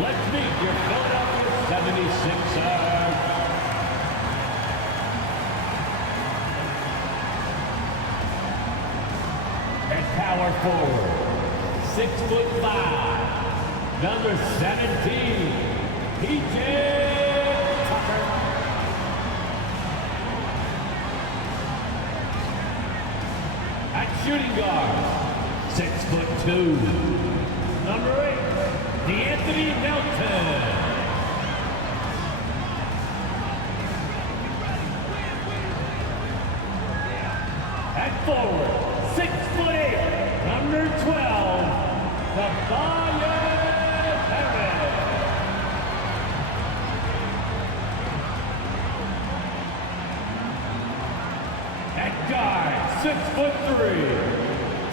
Let's meet your Philadelphia 76ers. At power forward, 6'5", number 17, PJ Tucker. At shooting guard, 6'2", number 8, Anthony Melton. At forward, 6'8", number 12, Tobias Harris. At guard, 6'3",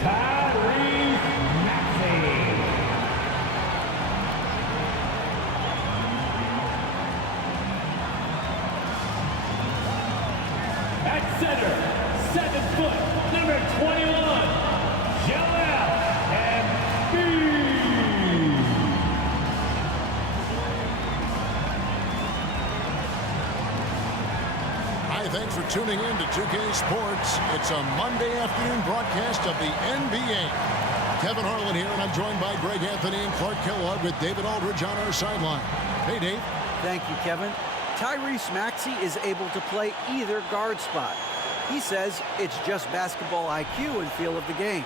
Tyrese Maxey. At center, 7 foot, number 21, Joel Embiid. Hi, thanks for tuning in to 2K Sports. It's a Monday afternoon broadcast of the NBA. Kevin Harlan here, and I'm joined by Greg Anthony and Clark Kellogg with David Aldridge on our sideline. Hey, Dave. Thank you, Kevin. Tyrese Maxey is able to play either guard spot. He says it's just basketball IQ and feel of the game.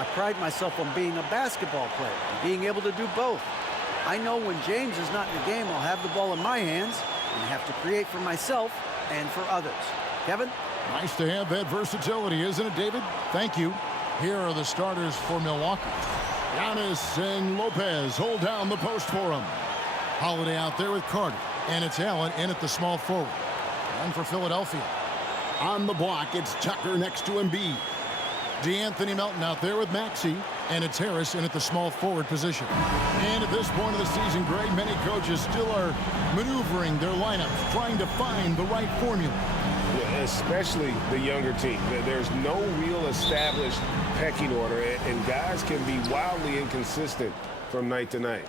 I pride myself on being a basketball player and being able to do both. I know when James is not in the game, I'll have the ball in my hands and have to create for myself and for others. Kevin? Nice to have that versatility, isn't it, David? Thank you. Here are the starters for Milwaukee. Giannis and Lopez hold down the post for him. Holiday out there with Carter. And it's Allen in at the small forward. And for Philadelphia. On the block, it's Tucker next to Embiid. D'Anthony Melton out there with Maxey. And it's Harris in at the small forward position. And at this point of the season, Greg, many coaches still are maneuvering their lineups, trying to find the right formula. Yeah, especially the younger team. There's no real established pecking order, and guys can be wildly inconsistent from night to night.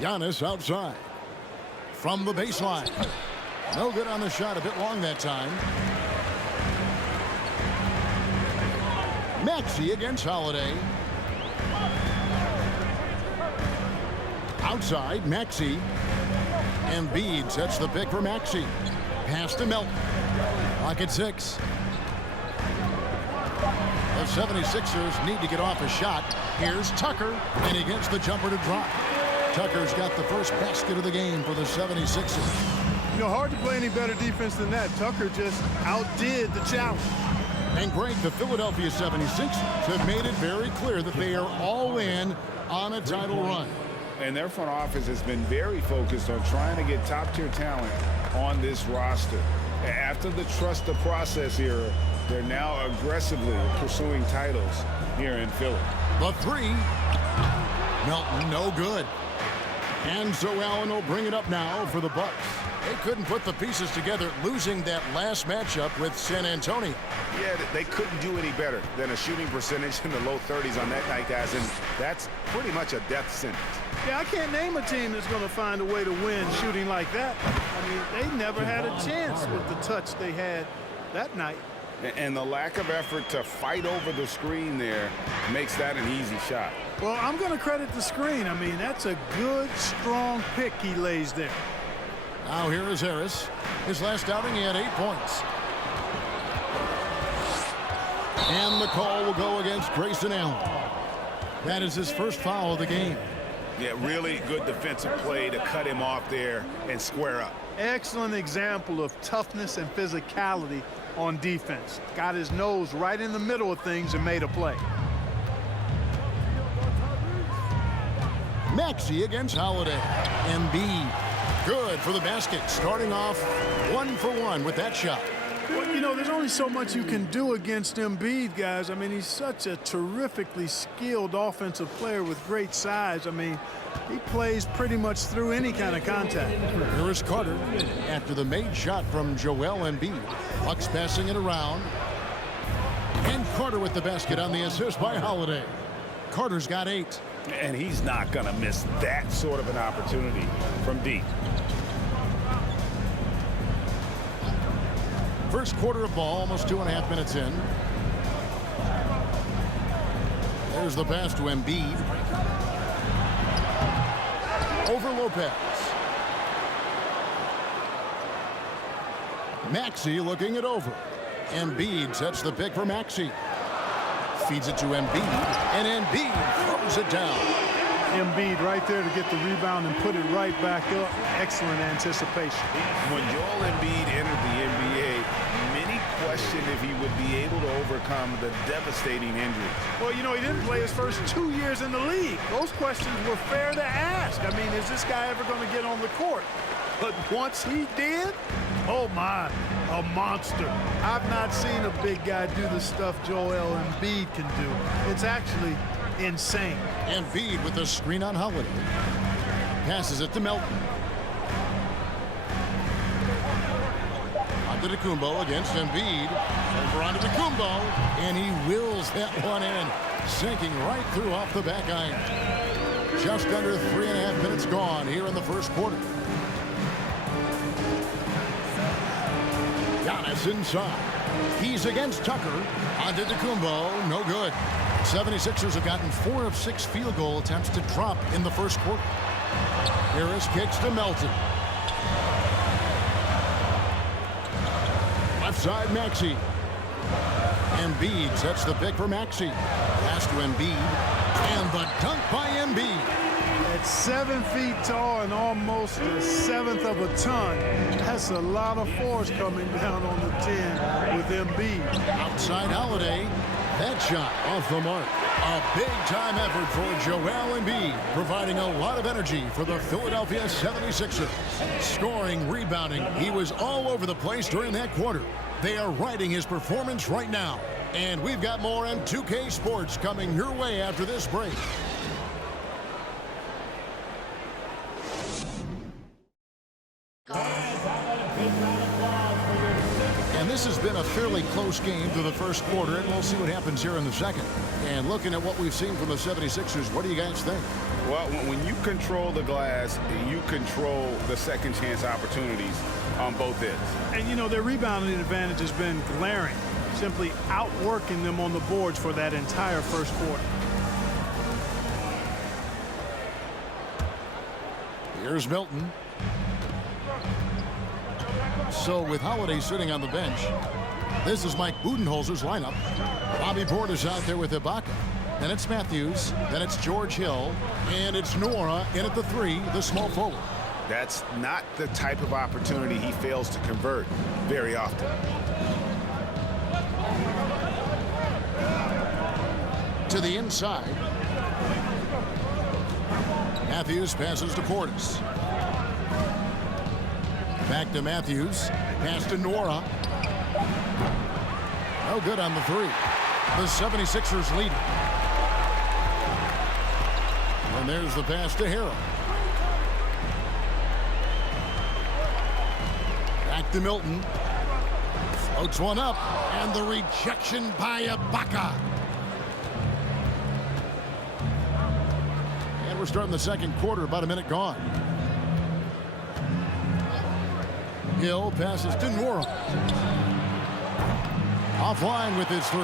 Giannis outside. From the baseline. No good on the shot. A bit long that time. Maxey against Holiday. Outside, Maxey. Embiid sets the pick for Maxey. Pass to Melton. Clock at 6. The 76ers need to get off a shot. Here's Tucker, and he gets the jumper to drop. Tucker's got the first basket of the game for the 76ers. You know, hard to play any better defense than that. Tucker just outdid the challenge. And Greg, the Philadelphia 76ers have made it very clear that they are all in on a title run. And their front office has been very focused on trying to get top-tier talent on this roster. After the trust the process era, they're now aggressively pursuing titles here in Philly. The three. Melton, no good. And so Allen will bring it up now for the Bucks. They couldn't put the pieces together, losing that last matchup with San Antonio. Yeah, they couldn't do any better than a shooting percentage in the low 30s on that night, guys, and that's pretty much a death sentence. Yeah, I can't name a team that's going to find a way to win shooting like that. I mean, they never had a chance with the touch they had that night. And the lack of effort to fight over the screen there makes that an easy shot. Well, I'm going to credit the screen. I mean, that's a good, strong pick he lays there. Now here is Harris. His last outing, he had 8 points. And the call will go against Grayson Allen. That is his first foul of the game. Yeah, really good defensive play to cut him off there and square up. Excellent example of toughness and physicality on defense. Got his nose right in the middle of things and made a play. Maxey against Holiday. Embiid. Good for the basket. Starting off 1 for 1 with that shot. Well, you know, there's only so much you can do against Embiid, guys. I mean, he's such a terrifically skilled offensive player with great size. I mean, he plays pretty much through any kind of contact. Here is Carter after the made shot from Joel Embiid. Bucks passing it around. And Carter with the basket on the assist by Holiday. Carter's got 8. And he's not going to miss that sort of an opportunity from deep. First quarter of ball, almost 2.5 minutes in. There's the pass to Embiid. Over Lopez. Maxey looking it over. Embiid sets the pick for Maxey. Feeds it to Embiid, and Embiid throws it down. Embiid right there to get the rebound and put it right back up. Excellent anticipation. When Joel Embiid entered the NBA, many questioned if he would be able to overcome the devastating injury. Well, you know, he didn't play his first 2 years in the league. Those questions were fair to ask. I mean, is this guy ever going to get on the court? But once he did, oh my, a monster. I've not seen a big guy do the stuff Joel Embiid can do. It's actually insane. Embiid with the screen on Holiday. Passes it to Melton. Antetokounmpo against Embiid. Over onto Antetokounmpo, and he wills that one in, sinking right through off the back iron. Just under 3.5 minutes gone here in the first quarter. Giannis inside. He's against Tucker. Antetokounmpo, no good. 76ers have gotten 4 of 6 field goal attempts to drop in the first quarter. Harris kicks to Melton. Left side, Maxey. Embiid sets the pick for Maxey. Pass to Embiid. And the dunk by Embiid. At 7 feet tall and almost a 1/7 of a ton, that's a lot of force coming down on the 10 with Embiid. Outside Holiday. That shot off the mark. A big-time effort for Joel Embiid, providing a lot of energy for the Philadelphia 76ers. Scoring, rebounding, he was all over the place during that quarter. They are riding his performance right now. And we've got more on 2K Sports coming your way after this break. And this has been a fairly close game through the first quarter, and we'll see what happens here in the second. And looking at what we've seen from the 76ers, what do you guys think? Well, when you control the glass, you control the second chance opportunities on both ends. And, you know, their rebounding advantage has been glaring, simply outworking them on the boards for that entire first quarter. Here's Milton. So with Holiday sitting on the bench, this is Mike Budenholzer's lineup. Bobby Portis out there with Ibaka. Then it's Matthews. Then it's George Hill. And it's Nora in at the 3, the small forward. That's not the type of opportunity he fails to convert very often. To the inside. Matthews passes to Portis. Back to Matthews. Pass to Nora. No good on the 3. The 76ers lead. And there's the pass to Harrell. Back to Milton. Floats one up. And the rejection by Ibaka. And we're starting the second quarter, about a minute gone. Hill passes to Nora. Offline with his 3.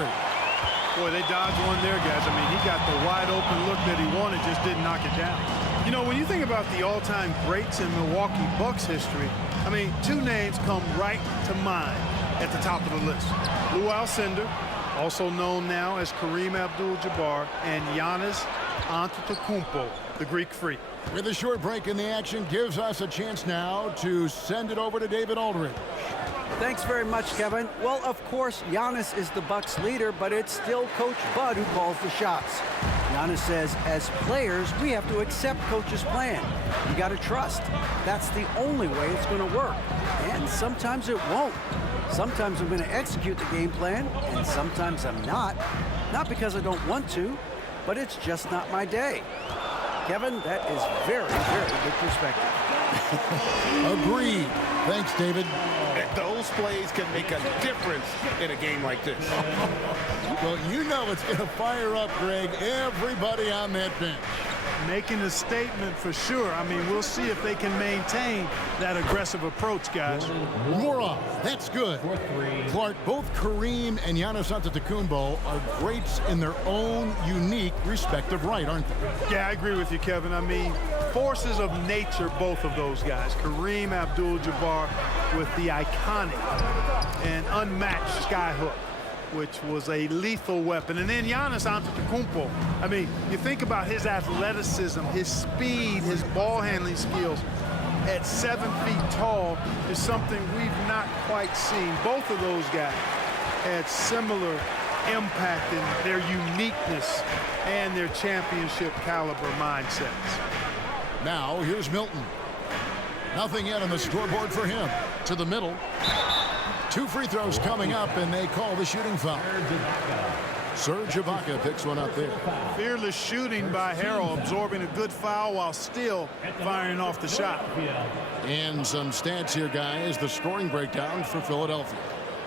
Boy, they dodged one there, guys. I mean, he got the wide open look that he wanted, just didn't knock it down. You know, when you think about the all-time greats in Milwaukee Bucks history, I mean, 2 names come right to mind at the top of the list. Lou Alcindor, also known now as Kareem Abdul-Jabbar, and Giannis Antetokounmpo, the Greek Freak. With a short break in the action, gives us a chance now to send it over to David Aldridge. Thanks very much, Kevin. Well, of course, Giannis is the Bucks leader, but it's still Coach Bud who calls the shots. Giannis says, as players, we have to accept Coach's plan. You got to trust. That's the only way it's going to work. And sometimes it won't. Sometimes I'm going to execute the game plan, and sometimes I'm not. Not because I don't want to, but it's just not my day. Kevin, that is very, very good perspective. Agreed. Thanks, David. Those plays can make a difference in a game like this. Well, you know it's going to fire up, Greg, everybody on that bench. Making a statement for sure. I mean, we'll see if they can maintain that aggressive approach, guys. Morov, that's good. Clark, both Kareem and Giannis Antetokounmpo are greats in their own unique respective right, aren't they? Yeah, I agree with you, Kevin. I mean, forces of nature, both of those guys. Kareem Abdul-Jabbar with the iconic and unmatched skyhook, which was a lethal weapon. And then Giannis Antetokounmpo. I mean, you think about his athleticism, his speed, his ball handling skills at 7 feet tall is something we've not quite seen. Both of those guys had similar impact in their uniqueness and their championship caliber mindsets. Now, here's Milton. Nothing yet on the scoreboard for him. To the middle. 2 free throws coming up, and they call the shooting foul. Serge Ibaka picks one up there. Fearless shooting by Harrell, absorbing a good foul while still firing off the shot. And some stats here, guys. The scoring breakdown for Philadelphia.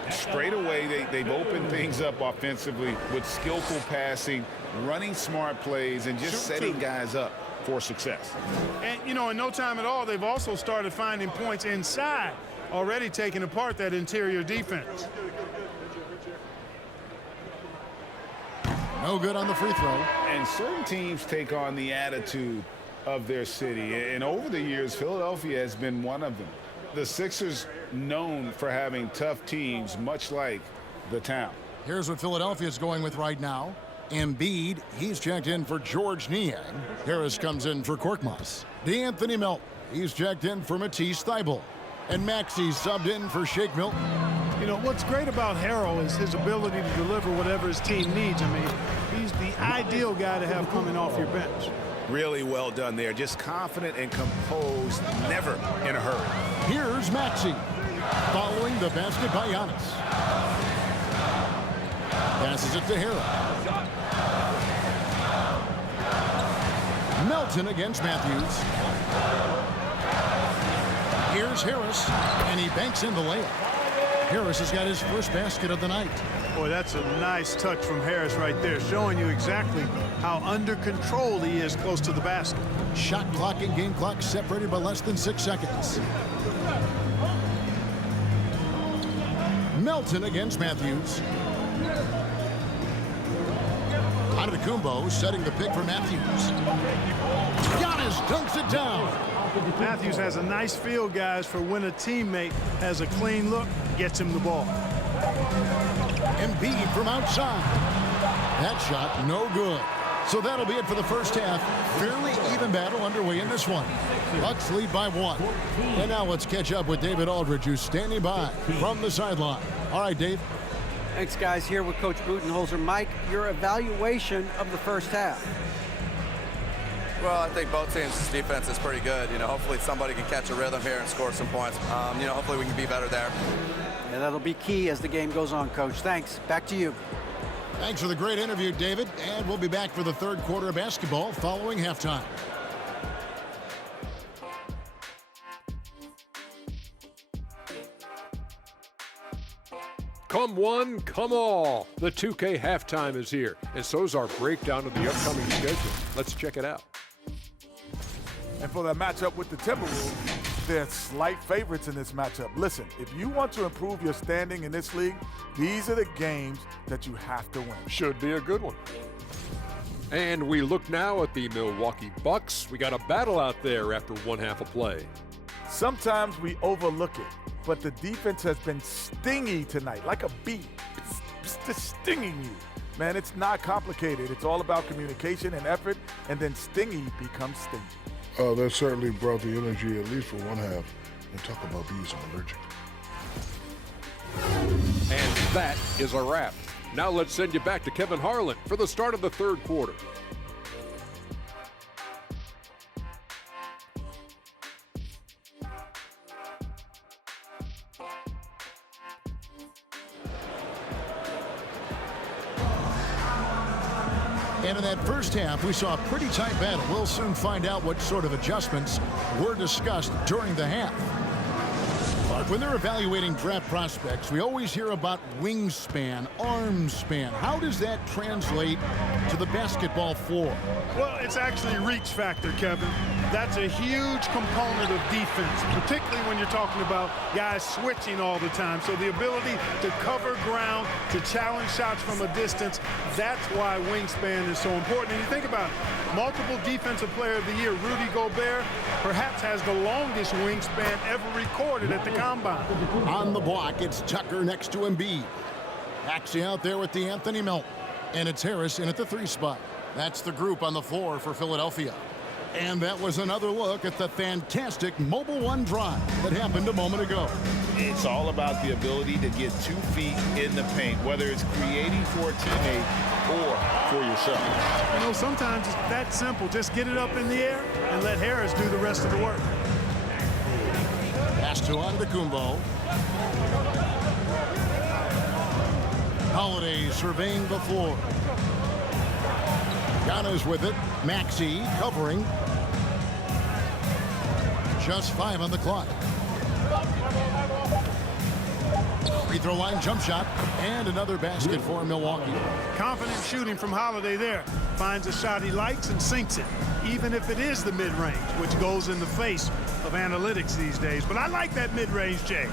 Straight away, they've opened things up offensively with skillful passing, running smart plays, and just setting guys up for success. And, you know, in no time at all, they've also started finding points inside, already taking apart that interior defense. No good on the free throw. And certain teams take on the attitude of their city. And over the years, Philadelphia has been one of them. The Sixers known for having tough teams, much like the town. Here's what Philadelphia is going with right now. Embiid, he's checked in for George Niang. Harris comes in for Korkmaz. DeAnthony Melton, he's checked in for Matisse Thybulle. And Maxey's subbed in for Shake Milton. You know, what's great about Harrell is his ability to deliver whatever his team needs. I mean, he's the ideal guy to have coming off your bench. Really well done there. Just confident and composed, never in a hurry. Here's Maxey, following the basket by Giannis. Passes it to Harrell. Melton against Matthews. Here's Harris, and he banks in the layup. Harris has got his first basket of the night. Boy, that's a nice touch from Harris right there, showing you exactly how under control he is close to the basket. Shot clock and game clock separated by less than 6 seconds. Melton against Matthews. Antetokounmpo setting the pick for Matthews. Giannis dunks it down. Matthews has a nice feel, guys, for when a teammate has a clean look, gets him the ball. Embiid from outside. That shot no good. So that'll be it for the first half. Fairly even battle underway in this one. Bucks lead by 1. And now let's catch up with David Aldridge, who's standing by from the sideline. All right, Dave. Thanks, guys. Here with Coach Budenholzer. Mike, your evaluation of the first half. Well, I think both teams' defense is pretty good. You know, hopefully somebody can catch a rhythm here and score some points. You know, hopefully we can be better there. Yeah, that'll be key as the game goes on, Coach. Thanks. Back to you. Thanks for the great interview, David. And we'll be back for the third quarter of basketball following halftime. Come one, come all. The 2K halftime is here, and so is our breakdown of the upcoming schedule. Let's check it out. And for that matchup with the Timberwolves, they're slight favorites in this matchup. Listen, if you want to improve your standing in this league, these are the games that you have to win. Should be a good one. And we look now at the Milwaukee Bucks. We got a battle out there after one half of play. Sometimes we overlook it, but the defense has been stingy tonight, like a bee. It's just stinging you. Man, it's not complicated. It's all about communication and effort, and then stingy becomes stingy. That certainly brought the energy, at least for one half. And talk about bees, I'm allergic. And that is a wrap. Now let's send you back to Kevin Harlan for the start of the third quarter. And in that first half, we saw a pretty tight battle. We'll soon find out what sort of adjustments were discussed during the half. Mark, when they're evaluating draft prospects, we always hear about wingspan, arm span. How does that translate to the basketball floor? Well, it's actually reach factor, Kevin. That's a huge component of defense, particularly when you're talking about guys switching all the time. So the ability to cover ground, to challenge shots from a distance, that's why wingspan is so important. And you think about it, multiple defensive player of the year, Rudy Gobert, perhaps has the longest wingspan ever recorded at the combine. On the block, it's Tucker next to Embiid. Maxey out there with Anthony Melton. And it's Harris in at the 3 spot. That's the group on the floor for Philadelphia. And that was another look at the fantastic Mobile One drive that happened a moment ago. It's all about the ability to get 2 feet in the paint, whether it's creating for a teammate or for yourself. You know, sometimes it's that simple. Just get it up in the air and let Harris do the rest of the work. Pass to Antetokounmpo. Holiday surveying the floor. Giannis with it. Maxey covering. Just 5 on the clock. Free throw line jump shot. And another basket for Milwaukee. Confident shooting from Holiday there. Finds a shot he likes and sinks it, even if it is the mid-range, which goes in the face of analytics these days. But I like that mid-range, Jay.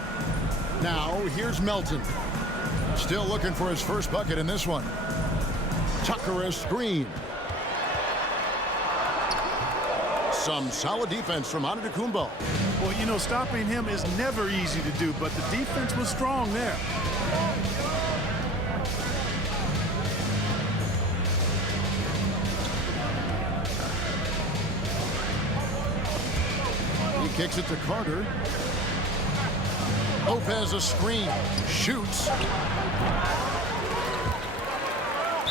Now, here's Melton. Still looking for his first bucket in this one. Tucker a screen. Some solid defense from Antetokounmpo. Well, you know, stopping him is never easy to do, but the defense was strong there. He kicks it to Carter. Lopez a screen. Shoots.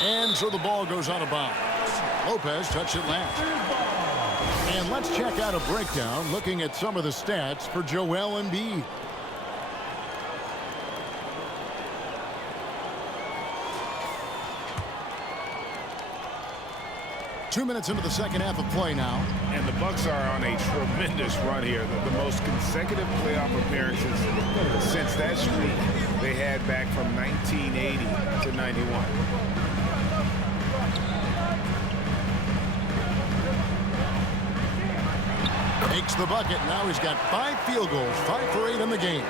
And so the ball goes out of bounds. Lopez touched it last. And let's check out a breakdown looking at some of the stats for Joel Embiid. Two minutes into the second half of play now. And the Bucks are on a tremendous run here. The most consecutive playoff appearances since that streak they had back from 1980 to 91. Makes the bucket. Now he's got 5 field goals, 5 for 8 in the game.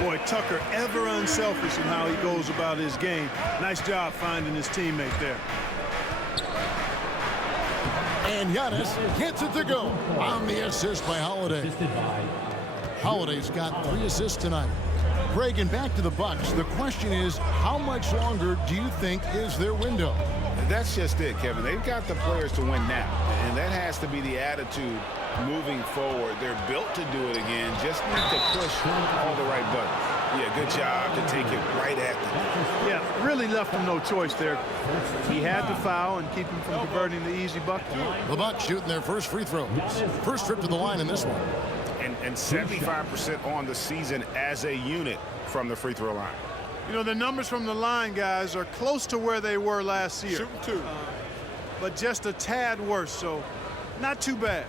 Boy, Tucker ever unselfish in how he goes about his game. Nice job finding his teammate there. And Giannis gets it to go on the assist by Holiday. Holiday's got 3 assists tonight. Greg, and back to the Bucks. The question is, how much longer do you think is their window? That's just it, Kevin. They've got the players to win now, and that has to be the attitude moving forward. They're built to do it again. Just need to push all the right buttons. Yeah, good job to take it right at them. Yeah, really left him no choice there. He had to foul and keep him from converting the easy bucket. The Bucks shooting their first free throws. First trip to the line in this one. And 75% on the season as a unit from the free throw line. You know, the numbers from the line, guys, are close to where they were last year. Shooting 2. But just a tad worse, so not too bad.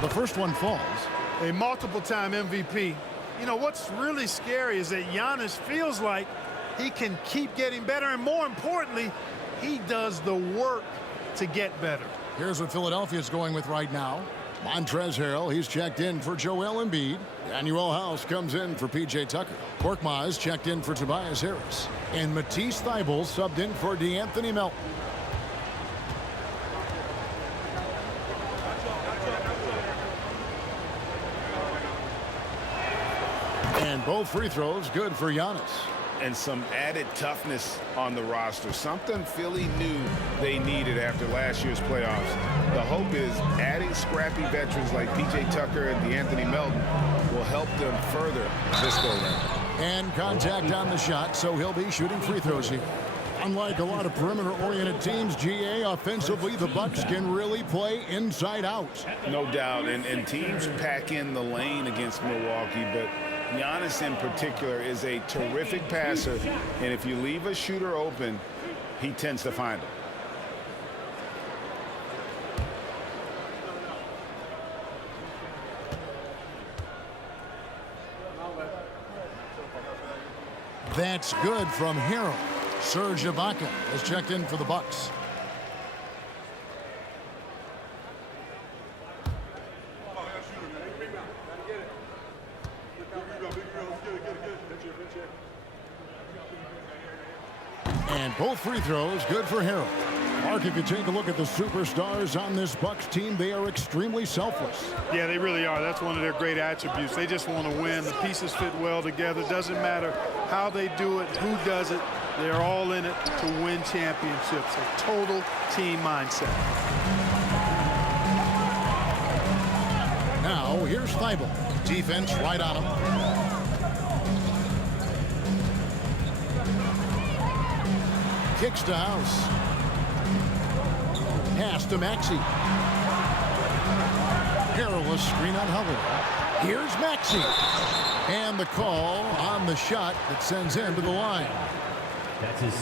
The first one falls. A multiple-time MVP. You know, what's really scary is that Giannis feels like he can keep getting better, and more importantly, he does the work to get better. Here's what Philadelphia's going with right now. Montrezl Harrell, he's checked in for Joel Embiid. Daniel House comes in for P.J. Tucker. Korkmaz checked in for Tobias Harris. And Matisse Thybulle subbed in for DeAnthony Melton. And both free throws good for Giannis. And some added toughness on the roster. Something Philly knew they needed after last year's playoffs. The hope is adding scrappy veterans like P.J. Tucker and DeAnthony Melton will help them further this go-round. And contact on the shot, so he'll be shooting free throws here. Unlike a lot of perimeter-oriented teams, GA, offensively, the Bucks can really play inside out. No doubt, and teams pack in the lane against Milwaukee, but Giannis in particular is a terrific passer, and if you leave a shooter open, he tends to find him. That's good from Harrell. Serge Ibaka has checked in for the Bucks. And both free throws good for Harrell. Mark, if you take a look at the superstars on this Bucks team, they are extremely selfless. Yeah, they really are. That's one of their great attributes. They just want to win. The pieces fit well together. Doesn't matter how they do it, who does it. They're all in it to win championships. A total team mindset. Now, here's Thibault. Defense right on him. Kicks to House. Pass to Maxey. Harrell, a screen on Holiday. Here's Maxey. And the call on the shot that sends him to the line.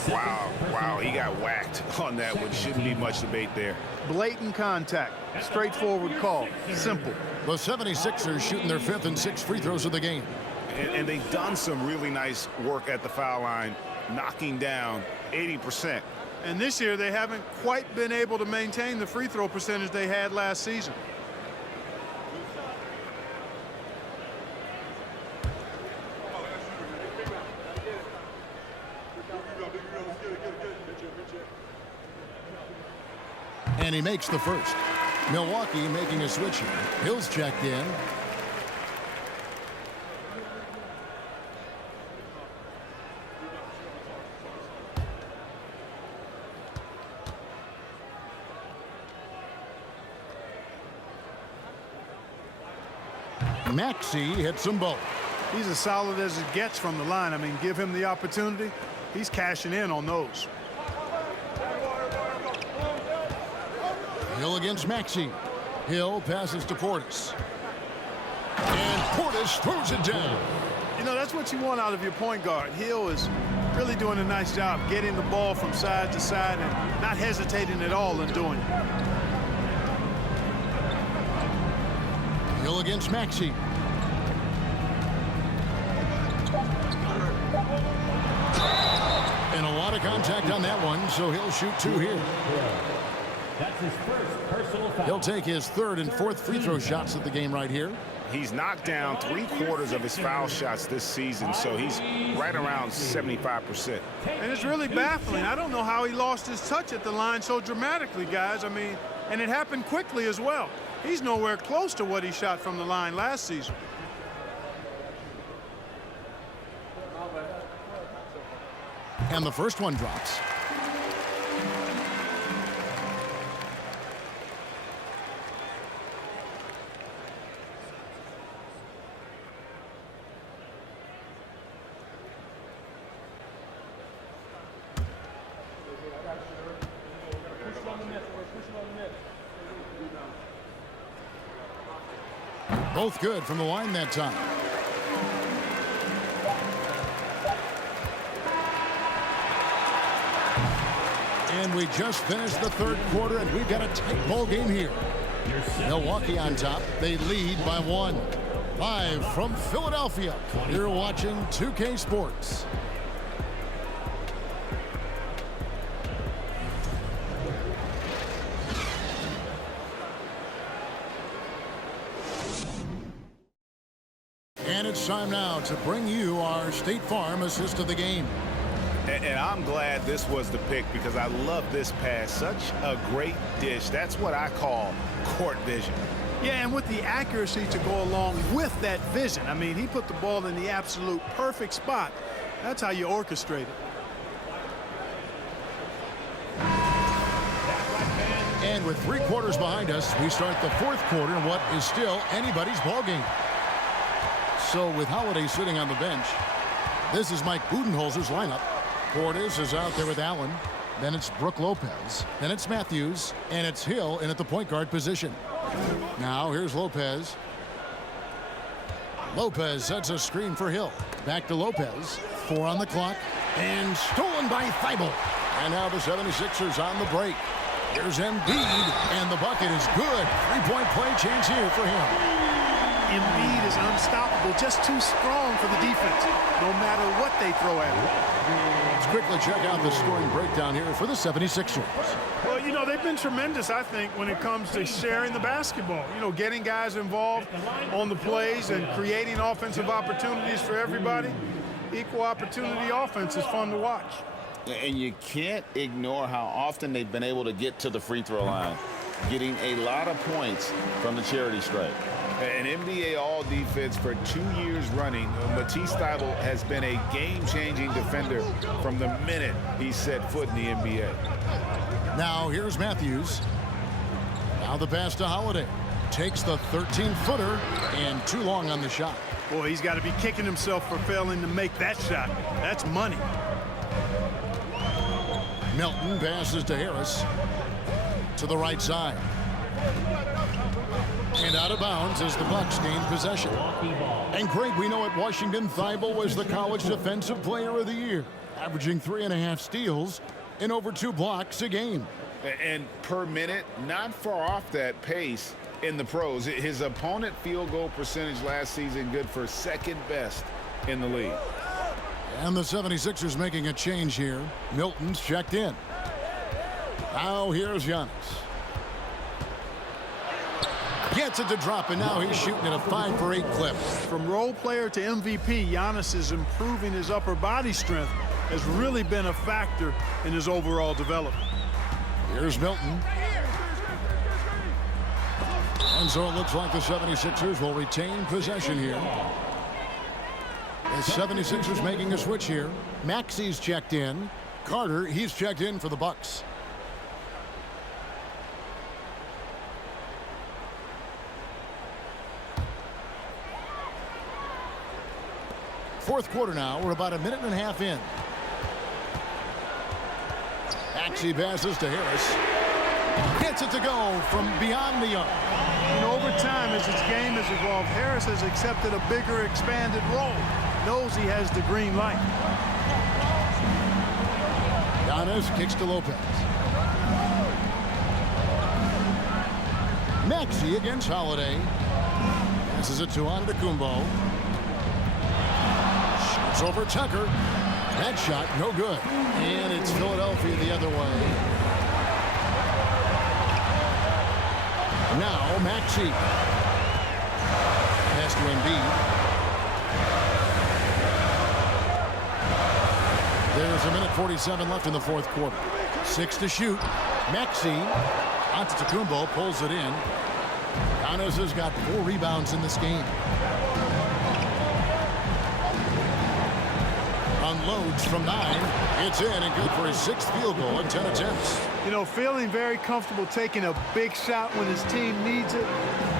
Wow, he got whacked on that one. Shouldn't be much debate there. Blatant contact. Straightforward call. Simple. The 76ers shooting their 5th and 6th free throws of the game. And they've done some really nice work at the foul line, knocking down 80%. And this year, they haven't quite been able to maintain the free throw percentage they had last season. And he makes the first. Milwaukee making a switch here. Hill's checked in. Maxey hits them both. He's as solid as it gets from the line. I mean, give him the opportunity. He's cashing in on those. Hill against Maxey. Hill passes to Portis. And Portis throws it down. You know, that's what you want out of your point guard. Hill is really doing a nice job getting the ball from side to side and not hesitating at all in doing it. Hill against Maxey. And a lot of contact on that one, so he'll shoot 2 here. That's his first personal foul. He'll take his 3rd and 4th free throw shots of the game right here. He's knocked down 3/4 of his foul shots this season, so he's right around 75%. And it's really baffling. I don't know how he lost his touch at the line so dramatically, guys. I mean, and it happened quickly as well. He's nowhere close to what he shot from the line last season. And the first one drops. Both good from the line that time. And we just finished the 3rd quarter, and we've got a tight ball game here. Milwaukee on top. They lead by 1. Live from Philadelphia, you're watching 2K Sports. And it's time now to bring you our State Farm assist of the game. And I'm glad this was the pick because I love this pass. Such a great dish. That's what I call court vision. Yeah, and with the accuracy to go along with that vision. I mean, he put the ball in the absolute perfect spot. That's how you orchestrate it. And with 3 quarters behind us, we start the 4th quarter in what is still anybody's ball game. So with Holiday sitting on the bench, this is Mike Budenholzer's lineup. Portis is out there with Allen. Then it's Brook Lopez. Then it's Matthews. And it's Hill in at the point guard position. Now here's Lopez. Lopez sets a screen for Hill. Back to Lopez. 4 on the clock. And stolen by Thibault. And now the 76ers on the break. Here's Embiid, and the bucket is good. 3-point play chance here for him. Embiid is unstoppable, just too strong for the defense, no matter what they throw at him. Let's quickly check out the scoring breakdown here for the 76ers. Well, you know, they've been tremendous, I think, when it comes to sharing the basketball. You know, getting guys involved on the plays and creating offensive opportunities for everybody. Equal opportunity offense is fun to watch. And you can't ignore how often they've been able to get to the free throw line, getting a lot of points from the charity stripe. An NBA All-Defense for 2 years running, Matisse Thybulle has been a game-changing defender from the minute he set foot in the NBA. Now here's Matthews. Now the pass to Holiday. Takes the 13-footer and too long on the shot. Boy, he's got to be kicking himself for failing to make that shot. That's money. Milton passes to Harris. To the right side. And out of bounds as the Bucks gain possession. And Greg, we know at Washington, Thybulle was the College Defensive Player of the Year, averaging 3.5 steals and over 2 blocks a game. And per minute, not far off that pace in the pros. His opponent field goal percentage last season good for second best in the league. And the 76ers making a change here. Milton's checked in. Now here's Giannis. Gets it to drop, and now he's shooting at a 5-for-8 clip. From role player to MVP, Giannis is improving his upper body strength. Has really been a factor in his overall development. Here's Milton. And so it looks like the 76ers will retain possession here. The 76ers making a switch here. Maxi's checked in. Carter, he's checked in for the Bucks. Fourth quarter now. We're about a minute and a half in. Maxey passes to Harris. Gets it to go from beyond the arc. And over time, as his game has evolved, Harris has accepted a bigger, expanded role. Knows he has the green light. Giannis kicks to Lopez. Maxey against Holiday. Passes it to Antetokounmpo. Shoots over Tucker. That shot no good. And it's Philadelphia the other way. Now Maxey. Pass to Embiid. There's a minute 47 left in the fourth quarter. 6 to shoot. Maxey. Antetokounmpo pulls it in. Giannis has got 4 rebounds in this game. Unloads from 9. It's in and good for his 6th field goal in 10 attempts. You know, feeling very comfortable taking a big shot when his team needs it.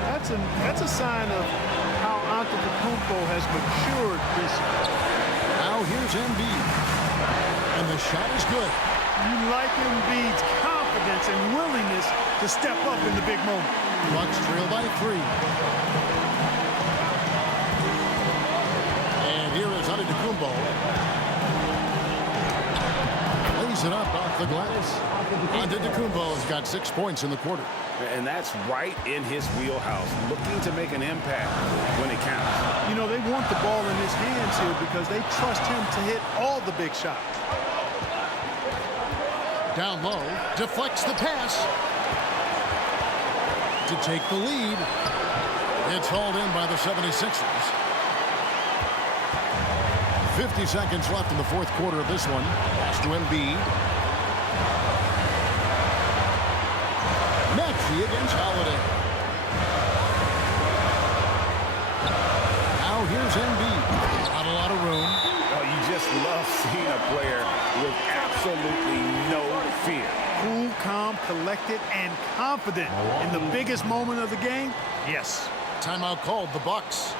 That's a sign of how Antetokounmpo has matured recently. Now here's Embiid. And the shot is good. You like Embiid's confidence and willingness to step up in the big moment. Bucks trail by 3. And here is Antetokounmpo. Lays it up off the glass. Antetokounmpo has got 6 points in the quarter. And that's right in his wheelhouse, looking to make an impact when it counts. You know, they want the ball in his hands here because they trust him to hit all the big shots. Down low, deflects the pass to take the lead. It's hauled in by the 76ers. 50 seconds left in the fourth quarter of this one. Pass to Embiid. Maxey against Holiday. Now here's Embiid. Not a lot of room. Oh, you just love seeing a player with absolutely no fear. Cool, calm, collected, and confident in the biggest moment of the game. Yes. Timeout called, the Bucks.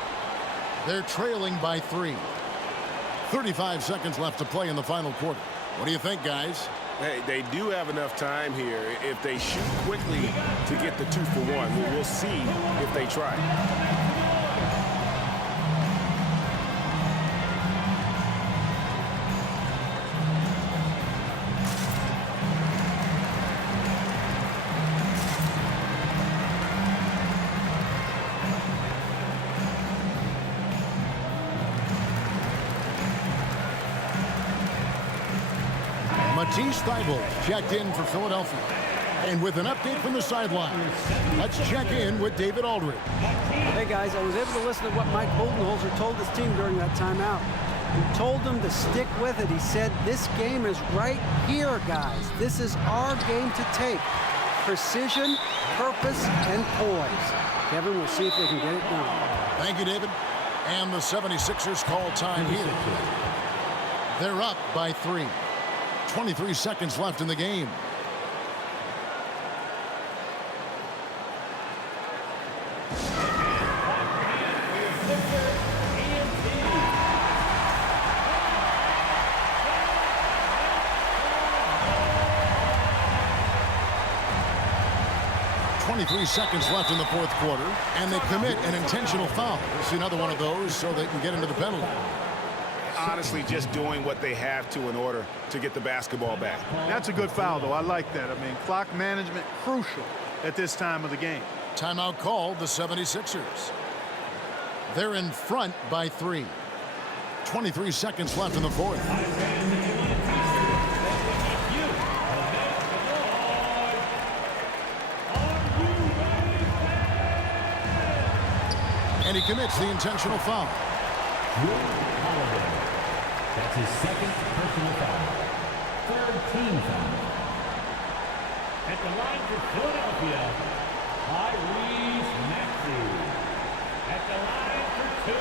They're trailing by 3. 35 seconds left to play in the final quarter. What do you think, guys? Hey, they do have enough time here if they shoot quickly to get the 2-for-1. We'll see if they try. Matisse Thybulle checked in for Philadelphia. And with an update from the sideline, let's check in with David Aldridge. Hey, guys, I was able to listen to what Mike Budenholzer told his team during that timeout. He told them to stick with it. He said, this game is right here, guys. This is our game to take. Precision, purpose, and poise. Kevin, we'll see if they can get it done. Thank you, David. And the 76ers call time here. They're up by 3. 23 seconds left in the game. Three seconds left in the fourth quarter, and they commit an intentional foul. It's another one of those so they can get into the penalty. Honestly, just doing what they have to in order to get the basketball back. That's a good foul, though. I like that. I mean, clock management crucial at this time of the game. Timeout called the 76ers. They're in front by 3. 23 seconds left in the fourth. And he commits the intentional foul. That's his second personal foul. Third team foul. At the line for Philadelphia, Tyrese Maxey. At the line for 2.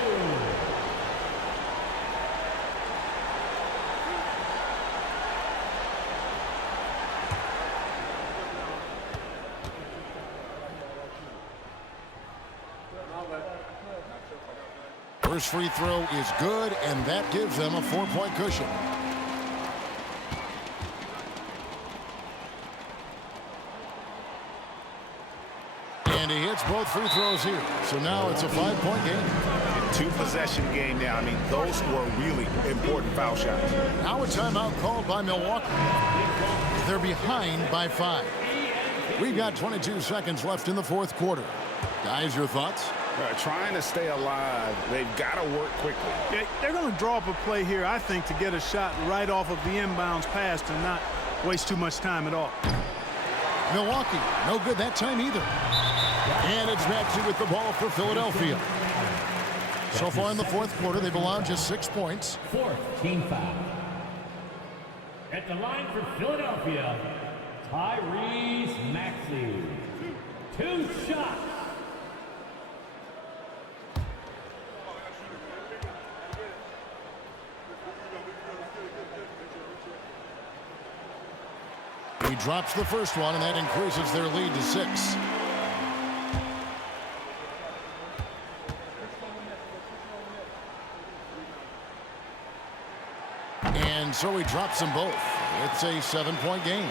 First free throw is good, and that gives them a 4-point cushion. And he hits both free throws here. So now it's a 5-point game. A 2-possession game now. I mean, those were really important foul shots. Now a timeout called by Milwaukee. They're behind by 5. We've got 22 seconds left in the fourth quarter. Guys, your thoughts? Trying to stay alive, they've got to work quickly. They're going to draw up a play here, I think, to get a shot right off of the inbounds pass and not waste too much time at all. Milwaukee, no good that time either. And it's Maxey with the ball for Philadelphia. So far in the fourth quarter, they've allowed just 6 points. Fourth team foul. At the line for Philadelphia, Tyrese Maxey. 2 shots. He drops the first one, and that increases their lead to 6. And so he drops them both. It's a 7-point game.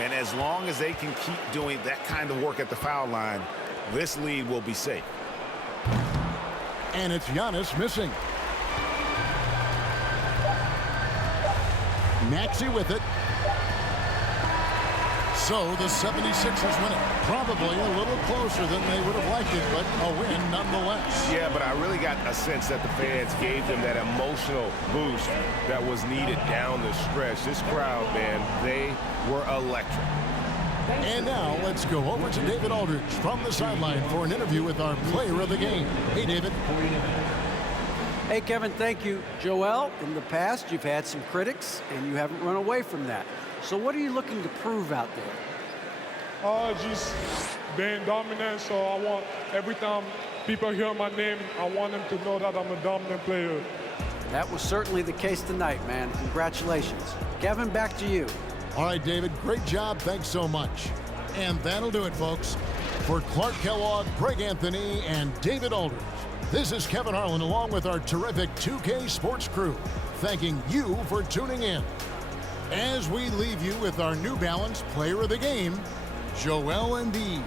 And as long as they can keep doing that kind of work at the foul line, this lead will be safe. And it's Giannis missing. Maxey with it. So the 76ers win it. Probably a little closer than they would have liked it, but a win nonetheless. Yeah, but I really got a sense that the fans gave them that emotional boost that was needed down the stretch. This crowd, man, they were electric. And now let's go over to David Aldridge from the sideline for an interview with our player of the game. Hey, David. Hey, Kevin, thank you. Joel, in the past, you've had some critics, and you haven't run away from that. So what are you looking to prove out there? Just being dominant. So I want, every time people hear my name, I want them to know that I'm a dominant player. That was certainly the case tonight, man. Congratulations. Kevin, back to you. All right, David, great job. Thanks so much. And that'll do it, folks. For Clark Kellogg, Greg Anthony, and David Aldridge, this is Kevin Harlan along with our terrific 2K Sports crew, thanking you for tuning in. As we leave you with our New Balance Player of the Game, Joel Embiid.